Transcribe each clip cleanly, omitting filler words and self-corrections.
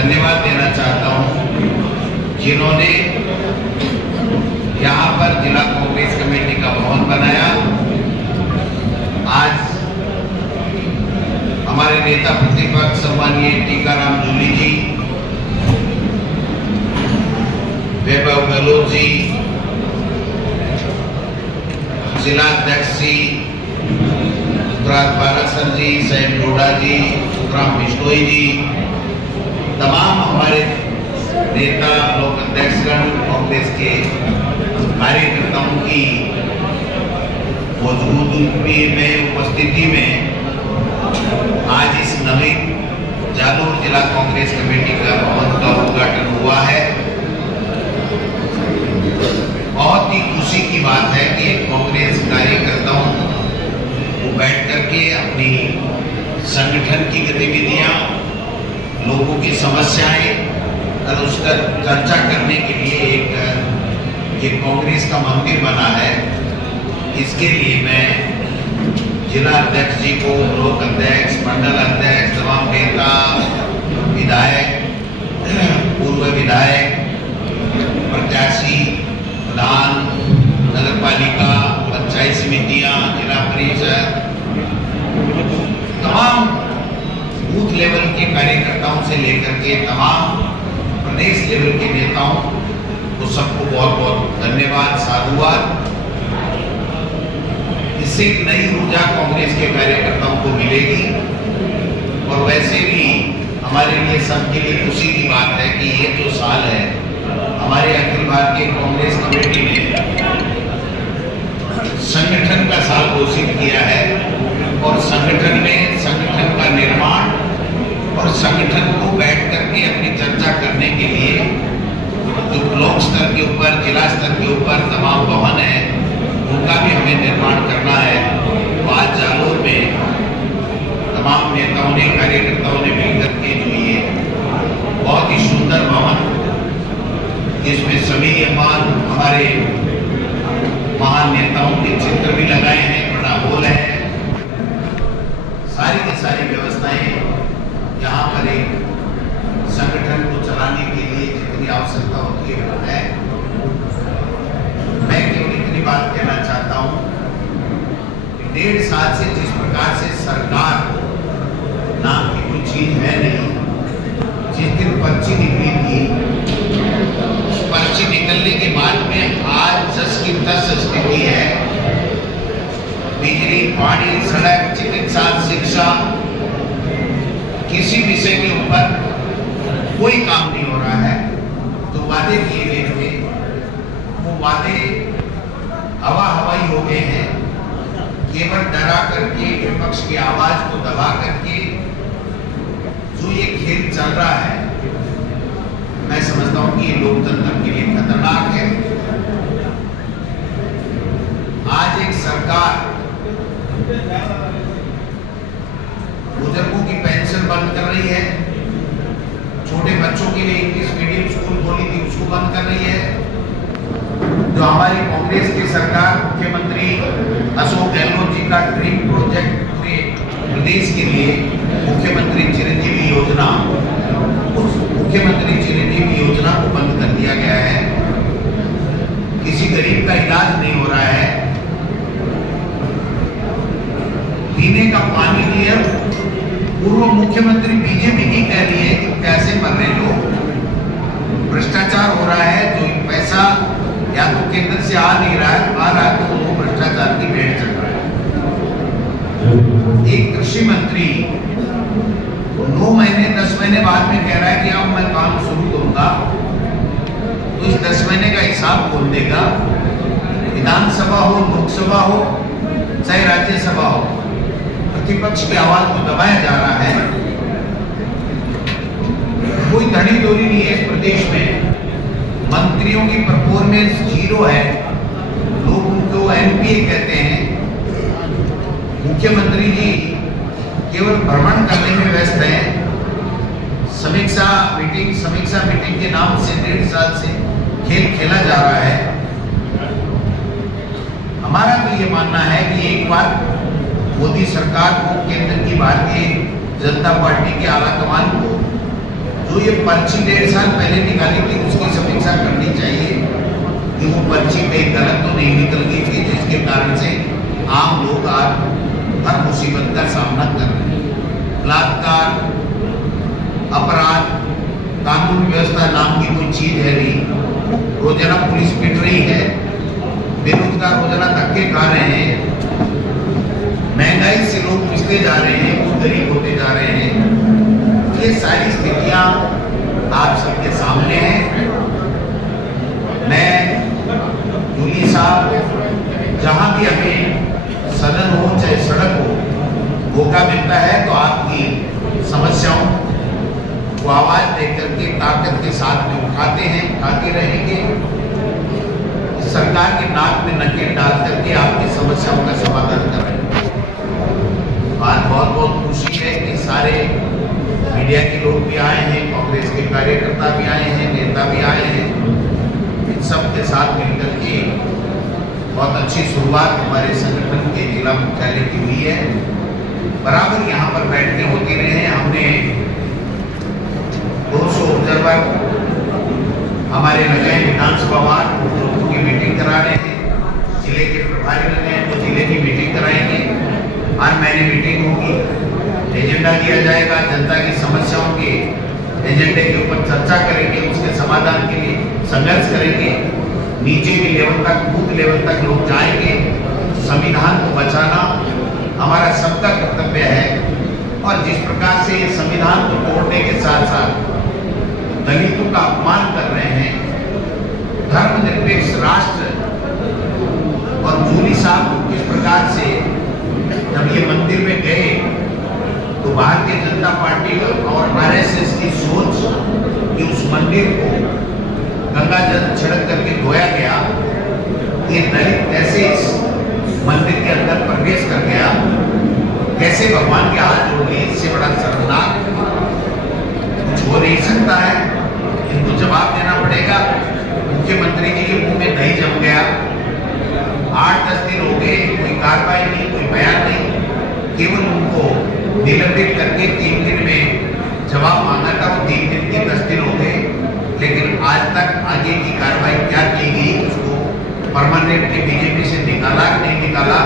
धन्यवाद देना चाहता हूं जिन्होंने यहाँ पर जिला कांग्रेस कमेटी का भवन बनाया। आज हमारे नेता प्रतिपक्ष सम्माननीय टीकाराम जूली जी, वैभव गहलोत जी, जिला अध्यक्ष जी बालासर जी, सैम डोडा जी, राम बिश्नोई जी, तमाम हमारे नेता ब्लॉक अध्यक्षगण, कांग्रेस के कार्यकर्ताओं की मौजूदगी में, उपस्थिति में आज इस नवीन जालोर जिला कांग्रेस कमेटी का भवन का उद्घाटन हुआ है। बहुत ही खुशी की बात है कि कांग्रेस कार्यकर्ताओं को बैठ करके अपनी संगठन की गतिविधियां, लोगों की समस्याएं और उसका चर्चा करने के लिए एक कांग्रेस का मंदिर बना है। इसके लिए मैं जिला अध्यक्ष जी को, ब्लॉक अध्यक्ष, मंडल अध्यक्ष, तमाम नेता, विधायक, पूर्व विधायक, प्रत्याशी, प्रधान, नगर पालिका, पंचायत समितियां, जिला परिषद, तमाम बूथ लेवल के कार्यकर्ताओं से लेकर के तमाम प्रदेश लेवल के नेताओं को सबको बहुत बहुत धन्यवाद, साधुवाद। इससे एक नई ऊर्जा कांग्रेस के कार्यकर्ताओं को मिलेगी और वैसे भी हमारे लिए सबके लिए खुशी की बात है कि ये जो साल है हमारे अखिल भारतीय कांग्रेस कमेटी ने संगठन का साल घोषित किया है और संगठन में संगठन का निर्माण और संगठन को बैठ करके अपनी चर्चा करने के लिए जो ब्लॉक स्तर के ऊपर, जिला स्तर के ऊपर तमाम भवन है, उनका भी हमें निर्माण करना है। तो आज जालोर में तमाम नेताओं ने, कार्यकर्ताओं ने मिलकर के जो ये बहुत ही सुंदर भवन, जिसमें सभी हमारे महान नेताओं के चित्र भी लगाए हैं, बड़ा हॉल है, सारी की सारी व्यवस्थाएं यहाँ पर एक संगठन को चलाने के लिए जितनी आवश्यकता होती है वो है। मैं केवल इतनी बात कहना चाहता हूँ कि 1.5 साल से जिस प्रकार से सरकार नाम की कोई चीज है नहीं, जिस दिन पर्ची निकली थी, उस पर्ची निकलने के बाद में आज 10 की 10 स्थिति है। बिजली, पानी, सड़क, चिकित्सा, शिक्षा, किसी विषय के ऊपर कोई काम नहीं हो रहा है। जो वादे किए गए थे वो वादे हवाई हो गए हैं। केवल डरा करके, विपक्ष की आवाज को दबा करके जो ये खेल चल रहा है, मैं समझता हूं कि ये लोकतंत्र के लिए खतरनाक है। आज एक सरकार बुजुर्गों की पेंशन बंद कर रही है, छोटे बच्चों के लिए इंग्लिश मीडियम स्कूल खोली थी उसको बंद कर रही है। जो हमारी कांग्रेस की सरकार, मुख्यमंत्री अशोक गहलोत जी का ड्रीम प्रोजेक्ट पूरे प्रदेश के लिए मुख्यमंत्री चिरंजीवी योजना, उस मुख्यमंत्री चिरंजीवी योजना को बंद कर दिया गया है। किसी गरीब का इलाज नहीं हो रहा है, पीने का पानी नहीं है। पूर्व मुख्यमंत्री बीजेपी की कह रही है कि पैसे मर रहे लोग, भ्रष्टाचार हो रहा है, जो पैसा या तो केंद्र से आ नहीं रहा है, आ रहा है तो वो भ्रष्टाचार की भेंट चढ़ रहा है। एक कृषि मंत्री 9 महीने 10 महीने बाद में कह रहा है कि अब मैं काम शुरू करूंगा, तो इस 10 महीने का हिसाब खोल देगा। विधानसभा हो, लोकसभा हो, चाहे राज्यसभा हो, प्रतिपक्ष की आवाज को दबाया जा रहा है। कोई धड़ी दोरी नहीं है इस प्रदेश में। मंत्रियों की परफॉर्मेंस 0 है, लोग उनको एनपीए कहते हैं। मुख्यमंत्री जी केवल भ्रमण करने में व्यस्त हैं। समीक्षा मीटिंग के नाम से 1.5 साल से खेल खेला जा रहा है। हमारा तो ये मानना है कि एक बार मोदी सरकार को, केंद्र की भारतीय जनता पार्टी के आला कमान को जो ये पर्ची 1.5 साल पहले निकाली थी उसकी समीक्षा करनी चाहिए कि वो पर्ची कहीं गलत तो नहीं निकल गई थी, जिसके कारण से आम लोग आज हर मुसीबत का सामना कर रहे हैं। बलात्कार, अपराध, कानून व्यवस्था नाम की कोई चीज है नहीं। रोजाना पुलिस पिट रही है, बेरोजगार रोजाना धक्के खा रहे हैं, महंगाई से लोग पिछले जा रहे हैं, वो गरीब होते जा रहे हैं। ये सारी स्थितियां आप सबके सामने हैं। मैं जूली साहब, जहां भी हमें सदन हो चाहे सड़क हो, मौका मिलता है तो आपकी समस्याओं को आवाज देकर के ताकत के साथ में उठाते हैं, उठाते रहेंगे। सरकार के नाक में नकेल डाल करके आपकी समस्याओं का समाधान करेंगे। आज बहुत बहुत खुशी है कि सारे मीडिया के लोग भी आए हैं, कांग्रेस के कार्यकर्ता भी आए हैं, नेता भी आए हैं। इन सब के साथ मिलकर के बहुत अच्छी शुरुआत हमारे संगठन के जिला मुख्यालय की हुई है। बराबर यहाँ पर बैठकें होती रहे हैं। हमने 200 ऑब्जर्वर हमारे लगे हैं, विधानसभा की मीटिंग करा रहे हैं, जिले के प्रभारी लगे हैं तो जिले की मीटिंग कराएंगे। हर महीने मीटिंग होगी, एजेंडा दिया जाएगा, जनता की समस्याओं के एजेंडे के ऊपर चर्चा करेंगे, उसके समाधान के लिए संघर्ष करेंगे। नीचे के लेवल तक, बूथ लेवल तक लोग जाएंगे। संविधान को बचाना हमारा सबका कर्तव्य है और जिस प्रकार से संविधान को तोड़ने के साथ साथ दलितों का अपमान कर रहे हैं, धर्मनिरपेक्ष राष्ट्र और जूली साहब किस प्रकार से जब ये मंदिर में गए तो भारतीय जनता पार्टी और आरएसएस की सोच कि उस मंदिर को गंगा जल छिड़क करके धोया गया, ये दलित कैसे इस मंदिर के अंदर प्रवेश कर गया, कैसे भगवान के हाथ जोड़ लिए, इससे बड़ा शर्मनाक कुछ हो नहीं सकता है। इनको जवाब देना पड़ेगा। मुख्यमंत्री जी के मुंह में दही जम गया। 8-10 दिन हो गए, कोई कार्रवाई नहीं, कोई बयान नहीं, केवल उनको निलंबित करके 3 दिन में जवाब मांगा था। वो 3 दिन के 10 दिन हो गए, लेकिन आज तक आगे की कार्रवाई क्या की गई, उसको परमानेंटली बीजेपी से निकाला कि नहीं निकाला,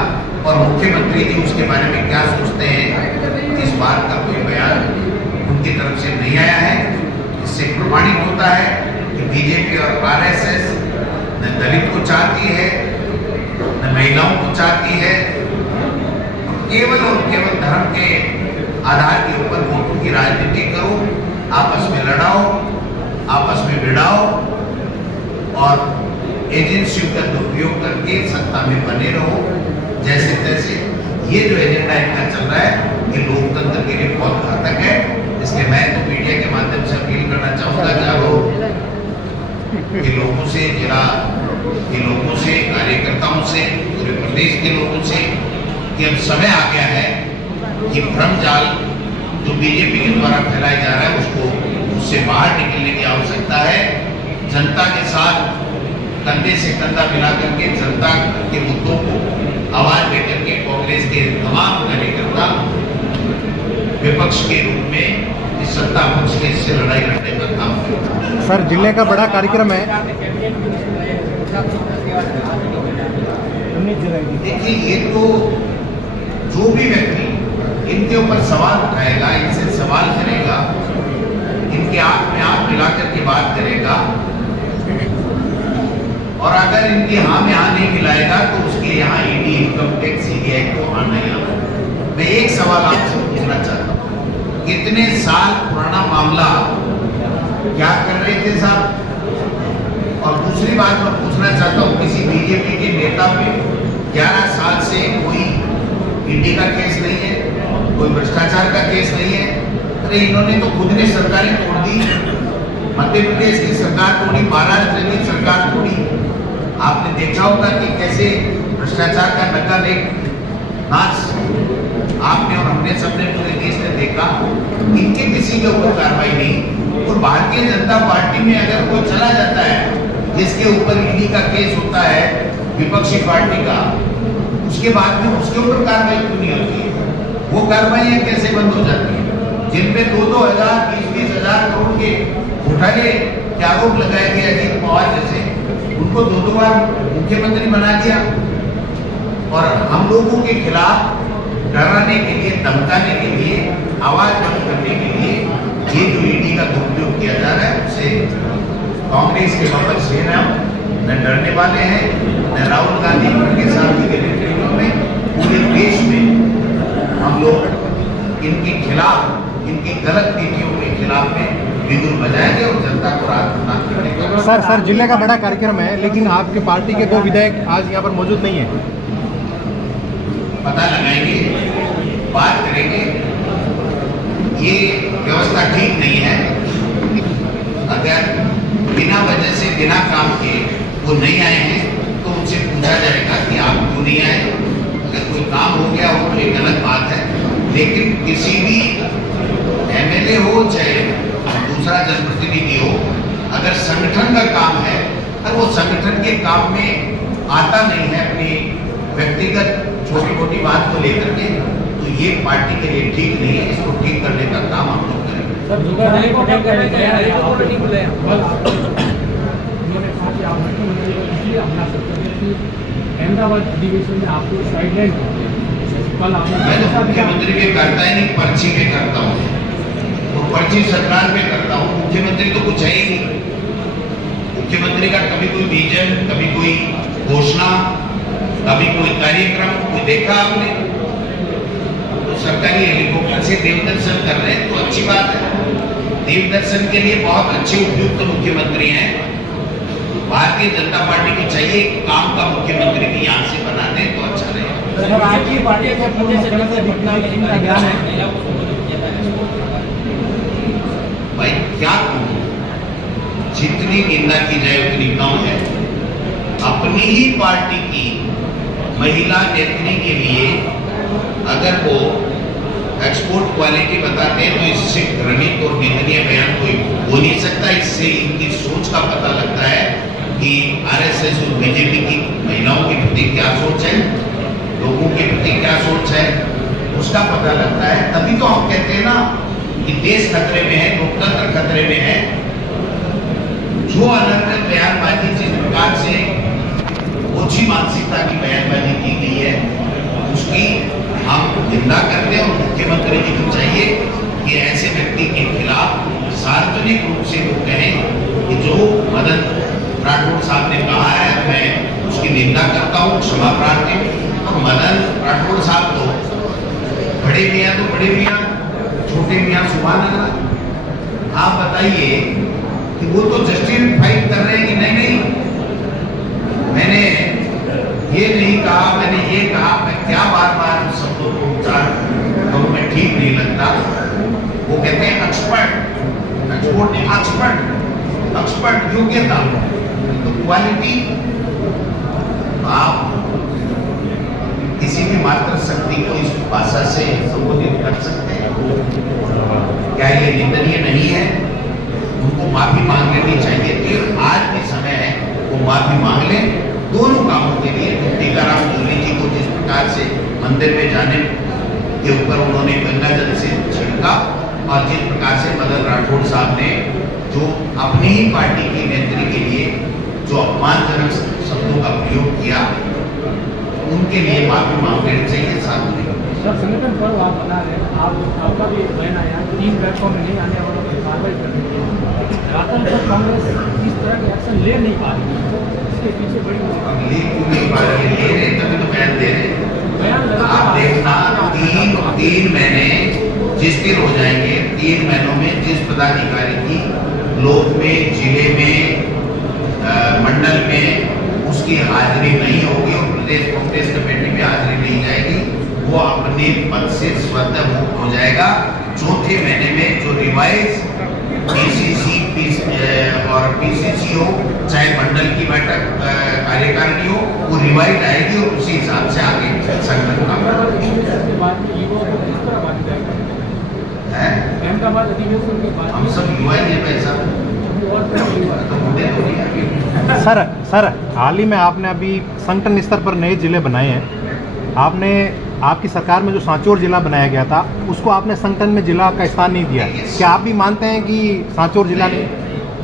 और मुख्यमंत्री जी उसके बारे में क्या सोचते हैं, इस बात का कोई बयान उनकी तरफ से नहीं आया है। इससे प्रमाणित होता है कि बीजेपी और आरएसएस न दलित को चाहती है, न महिलाओं को चाहती है। केवल और केवल धर्म के आधार के ऊपर वोटों की राजनीति करो, आपस में लड़ाओ, आपस में भिड़ाओ और एजेंसियों का दुरुपयोग करके सत्ता में बने रहो जैसे तैसे। ये जो एजेंडा इनका चल रहा है, ये लोकतंत्र के लिए बहुत घातक है। इसलिए मैं तो मीडिया के माध्यम से अपील करना चाहूँगा कि लोगों से, जिला के लोगों से, कार्यकर्ताओं से, पूरे प्रदेश के लोगों से कि अब समय आ गया है कि भ्रम जाल जो बीजेपी के द्वारा फैलाया जा रहा है उसको उससे बाहर निकलने की आवश्यकता है। जनता के साथ कंधे से कंधा मिला करके जनता के मुद्दों को आवाज देकर के कांग्रेस के तमाम कार्यकर्ता विपक्ष के रूप में इस सत्ता पक्ष के इससे लड़ाई लड़ने का काम करें। सर, जिले का बड़ा कार्यक्रम है। देखिए, ये तो जो भी व्यक्ति इनके ऊपर सवाल उठाएगा, इनसे सवाल करेगा, इनके आंख में आंख मिलाकर के बात करेगा और अगर इनकी हाँ में हाँ नहीं मिलाएगा तो उसके यहाँ ईडी, इनकम टैक्स, सीबीआई को आना ही आना। मैं एक सवाल आपसे पूछना चाहता हूँ, कितने साल पुराना मामला क्या कर रहे थे साहब? और दूसरी बात मैं पूछना चाहता हूँ, किसी बीजेपी के नेता पे 11 साल से कोई ईडी का केस नहीं है, कोई भ्रष्टाचार का केस नहीं है। अरे इन्होंने तो खुद ने सरकारें तोड़ दी, मध्य प्रदेश की सरकार तोड़ी, महाराष्ट्र की सरकार तोड़ी। आपने देखा होगा कि कैसे भ्रष्टाचार का नकल एक नाच आपने और हमने सबने पूरे देश ने देखा। इनके किसी के ऊपर कार्रवाई नहीं। और भारतीय जनता पार्टी में अगर कोई चला जाता है जिसके ऊपर ईडी का केस होता है विपक्षी पार्टी का, उसके बाद में उसके ऊपर कार्रवाई क्यों नहीं होती है? वो कार्रवाई कैसे बंद हो जाती है? जिनपे 2-2 हजार, 20-20 हजार करोड़ के घोटाले के आरोप लगाए गए अजीत पवार जैसे, उनको 2 बार मुख्यमंत्री बना दिया। और हम लोगों के खिलाफ डराने के लिए, धमकाने के लिए, आवाज बंद करने के लिए ये जो ईडी का दुरुपयोग किया जा रहा है, उससे कांग्रेस के बाबत सेना न डरने वाले हैं, न राहुल गांधी उनके साथी के नेतृत्व में पूरे देश में हम लोग इनके खिलाफ, इनकी गलत नीतियों के खिलाफ में बिगुल बजाएंगे और जनता को रात प्रदान करने का। सर जिले का बड़ा कार्यक्रम है, लेकिन आपके पार्टी के 2 विधायक आज यहाँ पर मौजूद नहीं है। पता लगाएंगे, बात करेंगे। ये व्यवस्था ठीक नहीं है। अगर बिना वजह से, बिना काम के वो नहीं आए हैं तो उनसे पूछा जाएगा कि आप क्यों नहीं आए। अगर कोई काम हो गया हो तो ये गलत बात है, लेकिन किसी भी एमएलए हो चाहे दूसरा जनप्रतिनिधि हो, अगर संगठन का काम है और वो संगठन के काम में आता नहीं है अपनी व्यक्तिगत छोटी मोटी बात को लेकर के, तो ये पार्टी के लिए ठीक नहीं है। इसको ठीक करने का काम हम लोग करेंगे। अहमदाबाद अधिवेशन में आपको साइडलाइन कल मैं तो मुख्यमंत्री के करता ही नहीं, पर्ची में करता हूँ। वो पर्ची सरकार में करता हूँ। मुख्यमंत्री तो कुछ है ही नहीं। मुख्यमंत्री का कभी कोई विजन, कभी कोई घोषणा, कभी कोई कार्यक्रम कोई देखा आपने? तो सरकारी हेलीकॉप्टर से देव दर्शन कर रहे हैं तो अच्छी बात है। देव दर्शन के लिए बहुत अच्छे उपयुक्त तो मुख्यमंत्री हैं। भारतीय जनता पार्टी को चाहिए काम का मुख्यमंत्री भी यहाँ से बना दे तो अच्छा रहेगा। आपकी पार्टी के पूरे से घटना का ज्ञान है भाई, क्या कहूं? जितनी निंदा की जाए उतनी कम है। अपनी ही पार्टी की महिला नेत्री के लिए अगर वो एक्सपोर्ट क्वालिटी बताते हैं तो इससे घृणित और निंदनीय बयान कोई हो नहीं सकता। इससे इनकी सोच का पता लगता है कि आरएसएस और बीजेपी की महिलाओं के प्रति क्या सोच है, लोगों के प्रति क्या सोच है, उसका पता लगता है। तभी तो हम कहते हैं ना कि देश खतरे में है, लोकतंत्र खतरे में है। जो अनर्गल बयानबाजी जिस प्रकार से ओछी मानसिकता की बयानबाजी की गई है, उसकी हम निंदा करते हैं। और मुख्यमंत्री जी को चाहिए कि ऐसे व्यक्ति के खिलाफ सार्वजनिक रूप से वो कहें कि जो मदन राठौड़ साहब ने कहा है, मैं उसकी निंदा करता हूँ, क्षमा प्रार्थी। और मदन राठौड़ साहब तो बड़े मियाँ तो बड़े मियाँ, छोटे मियाँ सुभान अल्लाह। आप बताइए कि वो तो जस्टिफाइड कर रहे हैं कि नहीं, मैंने ये नहीं कहा, मैंने ये कहा। मैं क्या बार शब्दों को उच्चार करूं, मैं ठीक नहीं लगता। वो कहते हैं एक्सपर्ट योग्यता, तो क्वालिटी आप किसी भी मात्र शक्ति को इस भाषा से संबोधित कर सकते हैं। क्या ये निंदनीय नहीं है? उनको माफी मांग लेनी चाहिए। फिर आज भी समय है वो माफी मांग लें दोनों कामों के लिए। टीकाराम जूली जी को जिस प्रकार से मंदिर में जाने के ऊपर उन्होंने गंगा जल से छिड़का, और जिस प्रकार से मदन राठौड़ साहब ने जो अपनी ही पार्टी की नेत्री के लिए जो अपमानजनक शब्दों का प्रयोग किया, उनके लिए माफी मांग लेनी चाहिए। सार्वजनिक सर संगठन पर्व आप बता रहे हैं, आपका भी बयान आया 3 बैठकों में नहीं आने वालों पर कार्रवाई कर रही है। रातन पर कांग्रेस इस तरह के एक्शन ले नहीं पा रही है, इसके पीछे बड़ी ले क्यों नहीं पा रहे? ले रहे तभी तो बयान दे रहे। बयान लगा आप देखना, 3 महीने जिस दिन हो जाएंगे, 3 महीनों में जिस पदाधिकारी की ब्लॉक में, जिले में, मंडल में उसकी हाजिरी नहीं होगी और प्रदेश कांग्रेस कमेटी में हाजिरी नहीं जाएगी, वो अपने पद से स्वतः मुक्त हो जाएगा। 4थे महीने में जो रिवाइज पीसीसी और पीसीसी हो, चाहे मंडल की बैठक कार्यकारिणी हो, वो रिवाइज आएगी और उसी हिसाब से आगे संगठन काम है। हम सब युवा ही है पैसा तो मुद्दे तो नहीं आगे। सर हाल ही में आपने अभी संगठन स्तर पर नए जिले बनाए हैं। आपने आपकी सरकार में जो सांचौर जिला बनाया गया था, उसको आपने संगठन में जिला का स्थान नहीं दिया। क्या आप भी मानते हैं कि सांचौर जिला नहीं?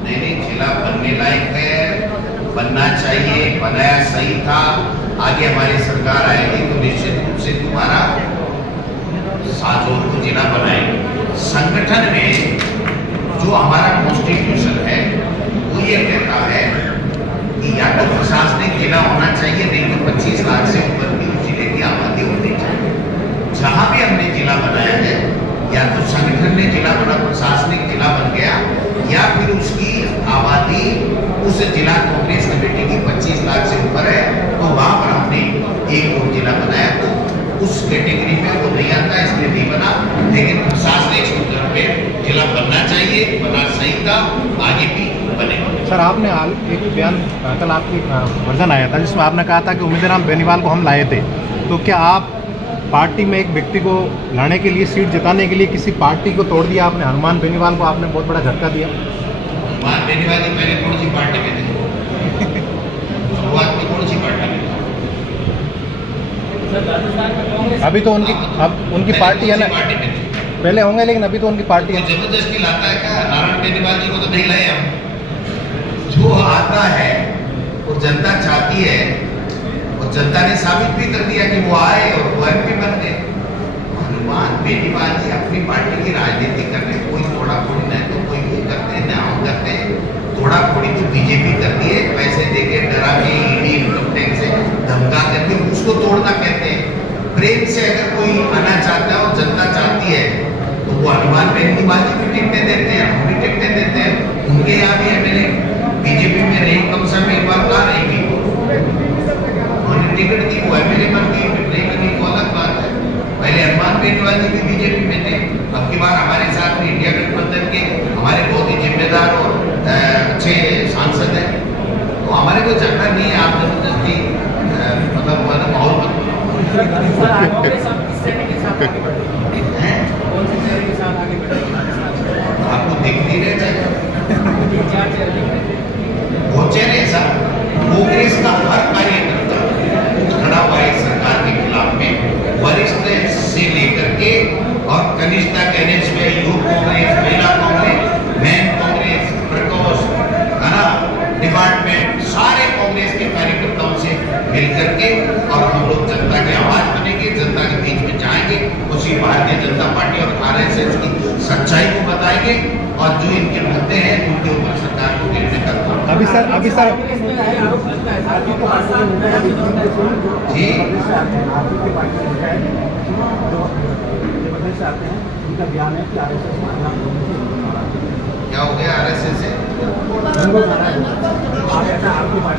नहीं, जिला बनने लायक है, बनना चाहिए, बनाया सही था। आगे हमारी सरकार आएगी तो निश्चित रूप से दोबारा साजोर को जिला बनाएंगे। संगठन में जो हमारा कॉन्स्टिट्यूशन है वो ये कहता है कि या तो प्रशासनिक जिला होना चाहिए, नहीं तो 25 लाख से ऊपर की जिले की आबादी होनी चाहिए। जहां भी हमने जिला बनाया है, या तो संगठन ने जिला बना, प्रशासनिक जिला बन गया, या फिर उसकी आबादी उस जिला कांग्रेस कमेटी की 25 लाख से ऊपर है, तो वहां पर हमने एक और जिला बनाया। तो उस कैटेगरी में वो नहीं आता, इसलिए नहीं बना। लेकिन प्रशासनिक स्तर पे जिला बनना चाहिए, बना सही था, आगे भी बनेगा। सर, आपने हाल एक बयान कल आपकी वर्जन आया था जिसमें आपने कहा था कि उम्मीदवार बेनीवाल को हम लाए थे, तो क्या आप पार्टी में एक व्यक्ति को लाने के लिए, सीट जिताने के लिए किसी पार्टी को तोड़ दिया आपने? हनुमान बेनीवाल को आपने बहुत बड़ा झटका दिया। हनुमान बेनीवाल जी पहले कौन सी पार्टी में थे? शुरुआत में कौन सी पार्टी में? अभी तो उनकी पार्टी है ना, पार्टी में थे पहले होंगे, लेकिन अभी तो उनकी पार्टी है। जबरदस्ती लाता है क्या? नारायण बेनीवाल जी को तो नहीं लाए हम। जो आता है वो जनता चाहती है, और जनता ने साबित भी कर दिया कि वो आए और वो एमपी बन गए। हनुमान बेनीवाल जी अपनी पार्टी की राजनीति कर रहे, कोई थोड़ा फोड़ी नहीं तो कोई भी करते हैं, ना हम करते हैं। थोड़ा फोड़ी तो बीजेपी करती है, पैसे देके, डरा के, ईडी, इनकम टैक्स से धमका करके उसको तोड़ना कहते हैं। प्रेम से अगर कोई आना चाहता है और जनता चाहती है तो वो हनुमान बेनीवाल जी भी टिकटें देते हैं, हम भी टिकटें देते हैं। उनके यहाँ भी एमएलए बीजेपी में रही, कम से कम एक बार कहा रहेगी, उन्होंने टिकट दी, वो एमएलए बन गई, नहीं बनी तो अलग बात है। पहले हनुमान बेनीवाल जी भी बीजेपी में थे, अब की बार हमारे साथ में इंडिया गठबंधन के हमारे बहुत ही जिम्मेदार और अच्छे सांसद हैं, तो हमारे को झगड़ा नहीं है। आप जबरदस्ती मतलब माहौल मत आपको दिखती रहे चाहिए पहुंचे नहीं सर। कांग्रेस का हर कार्यकर्ता खड़ा हुआ है सरकार के खिलाफ में, वरिष्ठ से लेकर के और कनिष्ठ कहने में युवा कांग्रेस, महिला कांग्रेस, मैन कांग्रेस, प्रकोष्ठ, है ना, डिपार्टमेंट, सारे कांग्रेस के कार्यकर्ताओं से मिलकर के, और हम लोग जनता की आवाज बनेंगे, जनता के बीच में जाएंगे, उसी भारतीय जनता पार्टी और आरएसएस की सच्चाई को बताएंगे, और जो इनके मुद्दे हैं उनके ऊपर सरकार को गिरने का अभी सर जी क्या हो गया आरएसएस से?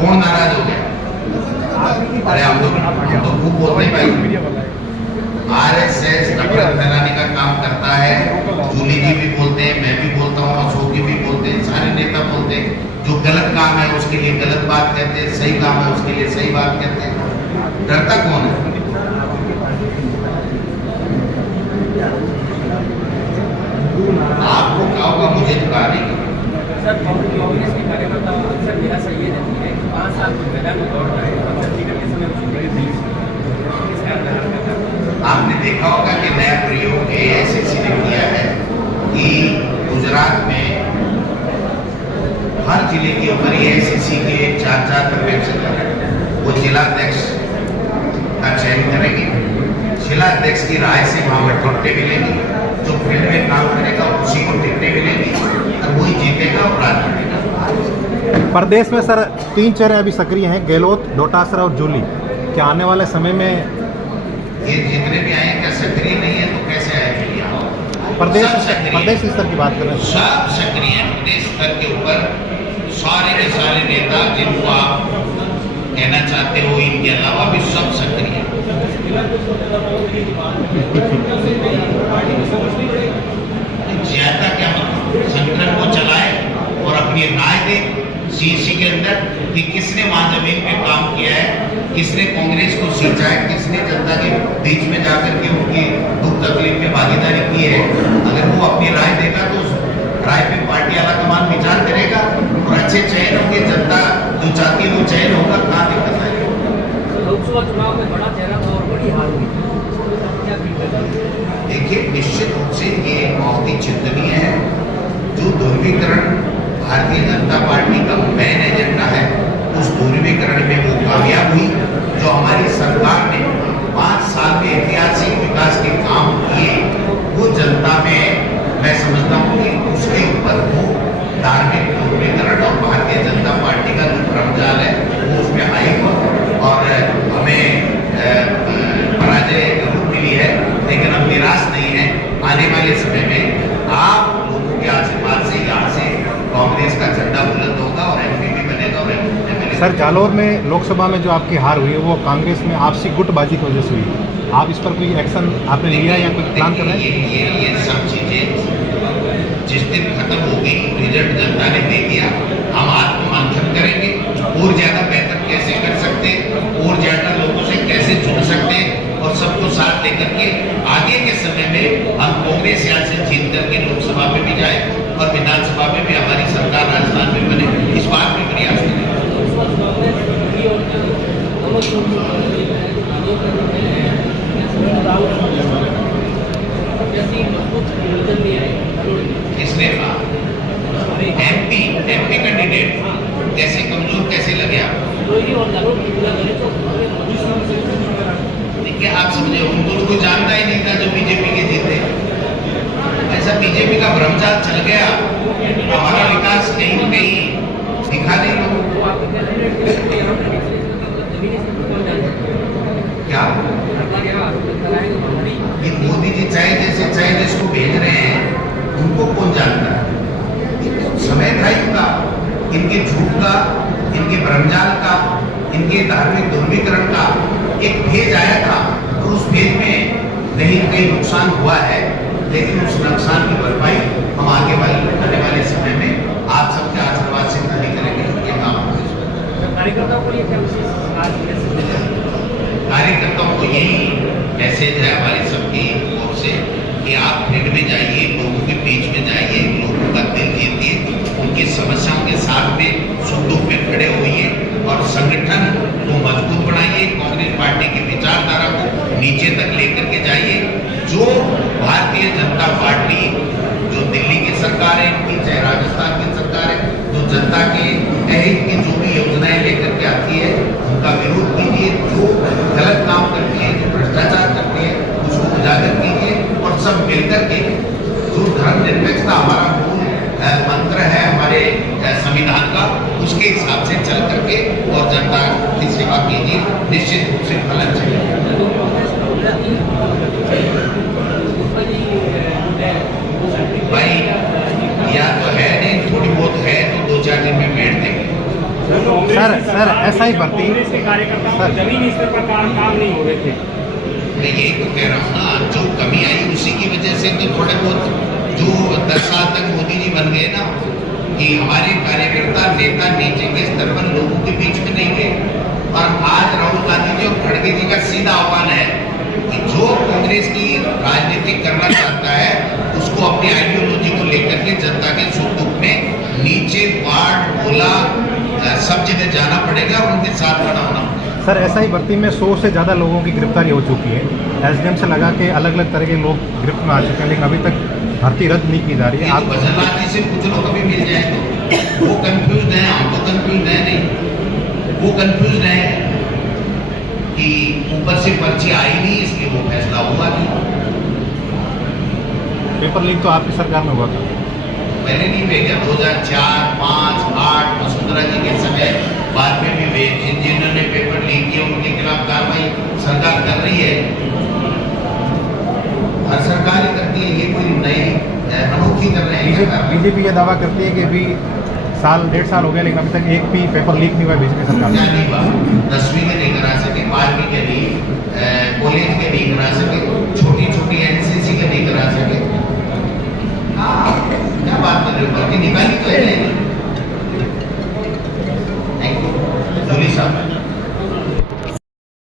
कौन नाराज हो गया? अरे हम तो खूब बोलते भाई। आरएसएस नफरत फैलाने का काम करता है। जूली जी भी बोलते हैं, मैं भी बोलता हूँ, अशोक जी भी बोलते हैं, सारे नेता बोलते हैं। जो गलत काम है उसके लिए गलत बात कहते हैं, सही काम है उसके लिए सही बात कहते हैं। डरता कौन है? आपको क्या होगा, मुझे तो कहा नहीं। सर, कांग्रेस के कार्यकर्ता अक्सर मेरा सही है कि 5 साल मैदान में दौड़ रहे हैं, अक्सर टिकट के समय आपने देखा होगा कि नया प्रयोग एआईसीसी ने किया है कि गुजरात में हर जिले के ऊपर एआईसीसी के 4 पर्यवेक्षक वो जिलाध्यक्ष का चयन करेंगे। जिलाध्यक्ष की राय से वहां पर टिकटें मिलेंगी, जो फील्ड में काम करेगा उसी को टिकटें मिलेंगी, और वही जीतेगा और राज बनेगा। प्रदेश में सर 3 चेहरे अभी सक्रिय हैं, गहलोत, डोटासरा और जूली। क्या आने वाले समय में ये जितने भी आए क्या सक्रिय नहीं है तो कैसे आएंगे? प्रदेश स्तर की बात कर रहे हैं, सब सक्रिय हैं। प्रदेश स्तर के ऊपर सारे के सारे नेता जिनको आप कहना चाहते हो, इनके अलावा भी सब सक्रिय हैं। ज्यादा क्या मतलब, संगठन को चलाए और अपनी राय दे सीसी के अंदर कि किसने वहां जमीन पे काम किया है, किसने कांग्रेस को सींचा है, किसने जनता के बीच में जाकर के उनकी दुख तकलीफ में भागीदारी की है। अगर वो अपनी राय देगा तो उस राय पे पार्टी आलाकमान विचार करेगा और अच्छे चयन होंगे। जनता जो चाहती है वो चयन होगा। कहाँ दिक्कत आएगी? लोकसभा चुनाव में बड़ा चेहरा और बड़ी हार हुई, देखिए, निश्चित रूप से ये बहुत ही चिंतनीय है। जो ध्रुवीकरण भारतीय जनता पार्टी का मेन एजेंडा है, उस ध्रुवीकरण में वो कामयाब हुई। जो हमारी सरकार ने 5 साल में ऐतिहासिक विकास के काम किए, वो जनता में मैं समझता हूँ कि उसके ऊपर वो धार्मिक ध्रुवीकरण और भारतीय जनता पार्टी का जो भ्रमजाल है वो उसमें आई हो और हमें पराजय जरूर मिली है, लेकिन हम निराश नहीं है। आने वाले समय में आप लोगों के आशीर्वाद से यहाँ से कांग्रेस का झंडा बुलंद होगा और एमपी भी बनेगा और एमएलए। सर, जालौर में लोकसभा में जो आपकी हार हुई है वो कांग्रेस में आपसी गुटबाजी की वजह से हुई। आप इस पर कोई एक्शन आपने लिया या कोई प्लान कर रहे हैं? ये सब चीजें जिस दिन खत्म होगी, रिजल्ट जनता ने दे दिया, हम आत्ममंथन करेंगे और ज्यादा बेहतर कैसे कर सकते हैं, और ज्यादा लोगों से कैसे जुड़ सकते हैं और सबको साथ लेकर के आगे के समय में हम कांग्रेस यहाँ से जीत करके लोकसभा में भी जाए और विधानसभा में भी हमारी सरकार राजस्थान में बने, इस बात में प्रयास करें। किसने कहा? एमपी कैंडिडेट कैसे कमजोर कैसे लगे आप? देखिए, आप समझे, उन दोनों को जानता ही नहीं था जो बीजेपी के जीते। ऐसा बीजेपी का भ्रमजाल चल गया, हमारा विकास कहीं न कहीं दिखा नहीं लोगों को। क्या ये मोदी जी चाहे जिसको भेज रहे हैं उनको कौन जानता है? समय था इनका, इनके झूठ का, इनके भ्रमजाल का, इनके धार्मिक ध्रुवीकरण का एक फेज आया था और उस फेज में कहीं नुकसान हुआ है, लेकिन उस नुकसान की भरपाई हम आने वाले समय में आप सबके आशीर्वाद से नहीं करेंगे। ये काम कार्यकर्ताओं को ये क्या कार्यकर्ताओं को यही मैसेज है हमारी सबकी ओर से कि आप फील्ड में जाइए, लोगों के बीच में जाइए, लोगों का दिल जीतिए, उनकी समस्याओं के साथ में सुख दुख में खड़े होइए और संगठन को मजबूत बनाइए। कांग्रेस पार्टी की विचारधारा को नीचे तक लेकर के जाइए। जो भारतीय जनता पार्टी, जो दिल्ली की सरकार है इनकी, चाहे राजस्थान की सरकार है, जो जनता के हित की जो भी योजनाएं लेकर के आती है उनका विरोध कीजिए। जो गलत काम करती है, जो भ्रष्टाचार करती है, उसको उजागर कीजिए और सब मिलकर के जो धर्मनिरपेक्षता हमारा मूल मंत्र है हमारे संविधान का, उसके हिसाब से चल करके और जनता की सेवा कीजिए, निश्चित रूप से फलन चाहिए। भाई या तो है नहीं, थोड़ी बहुत है तो 2-4 दिन में बैठ देंगे। सर ऐसा ही भर्ती कार्यकर्ताओं जमीनी स्तर पर काम नहीं हो रहे थे। मैं यही तो कह रहा हूँ ना, जो कमी आई उसी की वजह से तो थोड़े बहुत जो 10 साल तक मोदी जी बन गए ना, कि हमारे कार्यकर्ता नेता नीचे के स्तर पर लोगों के बीच में नहीं गए। और आज राहुल गांधी जी और खड़गे जी का सीधा आह्वान है कि जो कांग्रेस की राजनीति करना चाहता है उसको अपनी आइडियोलॉजी को लेकर के जनता के सुख दुख में नीचे वार्ड बोला सब जगह जाना पड़ेगा और उनके साथ खड़ा होना। सर, ऐसा ही भर्ती में 100 से ज़्यादा लोगों की गिरफ्तारी हो चुकी है। एसडीएम से लगा के अलग अलग तरह के लोग गिरफ्त में आ चुके हैं, लेकिन अभी तक भर्ती रद्द नहीं की जा रही है। आप भजनलाल जी से पूछ लो, कभी मिल जाए तो। वो कंफ्यूज है, हम तो कंफ्यूज है नहीं, वो कंफ्यूज है कि ऊपर से पर्ची आई नहीं, इसलिए वो फैसला हुआ नहीं। पेपर लीक तो आपकी सरकार में हुआ था। पहले नहीं भेजा, 2004, 5, 8 वसुंधरा जी के समय, बाद में भी वे जिन्होंने पेपर लीक किए उनके खिलाफ कार्रवाई सरकार कर रही है। हर सरकार ही करती है, ये कोई नई अनोखी कर रहे हैं। बीजेपी ये दावा करती है कि अभी 1.5 साल हो गया, लेकिन अभी तक एक भी पेपर लीक नहीं हुआ बीजेपी सरकार क्या नहीं हुआ? 10वीं के नहीं करा सके, 12वीं के नहीं, कॉलेज के नहीं करा सके, छोटी एनसीसी के नहीं करा सके। क्या बात कर रहे हो? भर्ती निकाली तो है नहीं।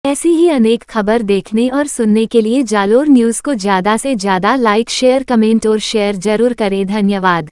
ऐसी ही अनेक खबर देखने और सुनने के लिए जालोर न्यूज़ को ज़्यादा से ज़्यादा लाइक, शेयर, कमेंट और शेयर जरूर करें। धन्यवाद।